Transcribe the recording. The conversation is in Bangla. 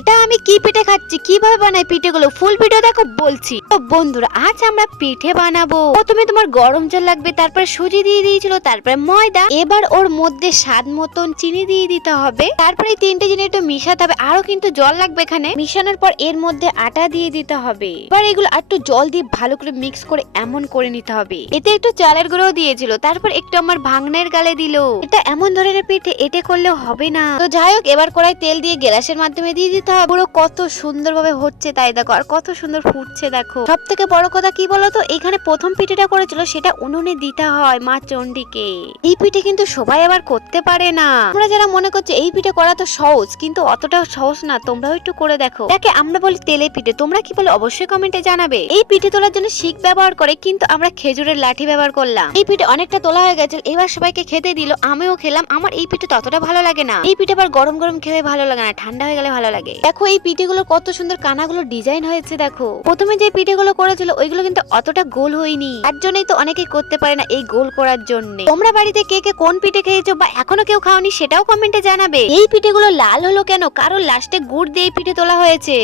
এটা আমি কি পিঠে খাচ্ছি, কিভাবে বানাই পিঠেগুলো, ফুল ভিডিও দেখো বলছি। তো বন্ধুরা আজ আমরা পিঠে বানাবো। প্রথমে তোমার গরম জল লাগবে, তারপরে সুজি দিয়ে দিয়েছিল, তারপরে ময়দা, এবার ওর মধ্যে স্বাদ মতন চিনি দিয়ে দিতে হবে, তারপরে এই তিনটে জিনিস একটু মিশাতে হবে, আরো কিন্তু জল লাগবে এখানে। মিশানোর পর এর মধ্যে আটা দিয়ে দিতে হবে। এবার এগুলো একটু জল দিয়ে ভালো করে মিক্স করে এমন করে নিতে হবে। এতে একটু চালের গুঁড়ো দিয়েছিল, তারপর একটু আমার ভাঙনের গালে দিল। এটা এমন ধরনের পিঠে এটা করলেও হবে না। তো যাই হোক, এবার কড়াই তেল দিয়ে গ্যাসের মাধ্যমে দিয়ে দিতে হবে। পুরো কত সুন্দর ভাবে হচ্ছে তাই দেখো, আর কত সুন্দর ফুটছে দেখো। সব থেকে বড় কথা কি বলতো, এখানে প্রথম পিঠেটা করেছিল সেটা উনুনে দিতে হয় মা চণ্ডীকে। এই পিঠে কিন্তু সবাই আবার করতে পারে না। তোমরা যারা মনে করছো এই পিঠে করা তো সহজ, কিন্তু অতটাও সহজ না, তোমরাও একটু করে দেখো। যাকে আমরা বলি তেলে পিঠে, তোমরা কি বলো অবশ্যই কমেন্টে জানাবে। এই পিঠে তোলার জন্য শিক ব্যবহার করে, কিন্তু আমরা খেজুরের লাঠি ব্যবহার করলাম। এই পিঠে অনেকটা তোলা হয়ে গেছে, এবার সবাইকে খেতে দিল, আমিও খেলাম। আমার এই পিঠে ততটা ভালো লাগে না। এই পিঠে আবার গরম গরম খেলে ভালো লাগে না, ঠান্ডা হয়ে গেলে ভালো লাগে। দেখো এই পিঠেগুলো কত সুন্দর কানাগুলো ডিজাইন হয়েছে দেখো। প্রথমে যে পিঠেগুলো করেছিল ওইগুলো কিন্তু অতটা গোল হয়নি, তার জন্যই তো অনেকেই করতে পারে না এই গোল করার জন্য। তোমরা বাড়িতে কে কে কোন পিঠে খেয়েছো বা এখনো কেউ খাওনি সেটাও কমেন্টে জানাবে। এই পিঠেগুলো লাল হলো কেন, কারণ লাস্টে গুড় দিয়ে পিঠে তোলা হয়েছে।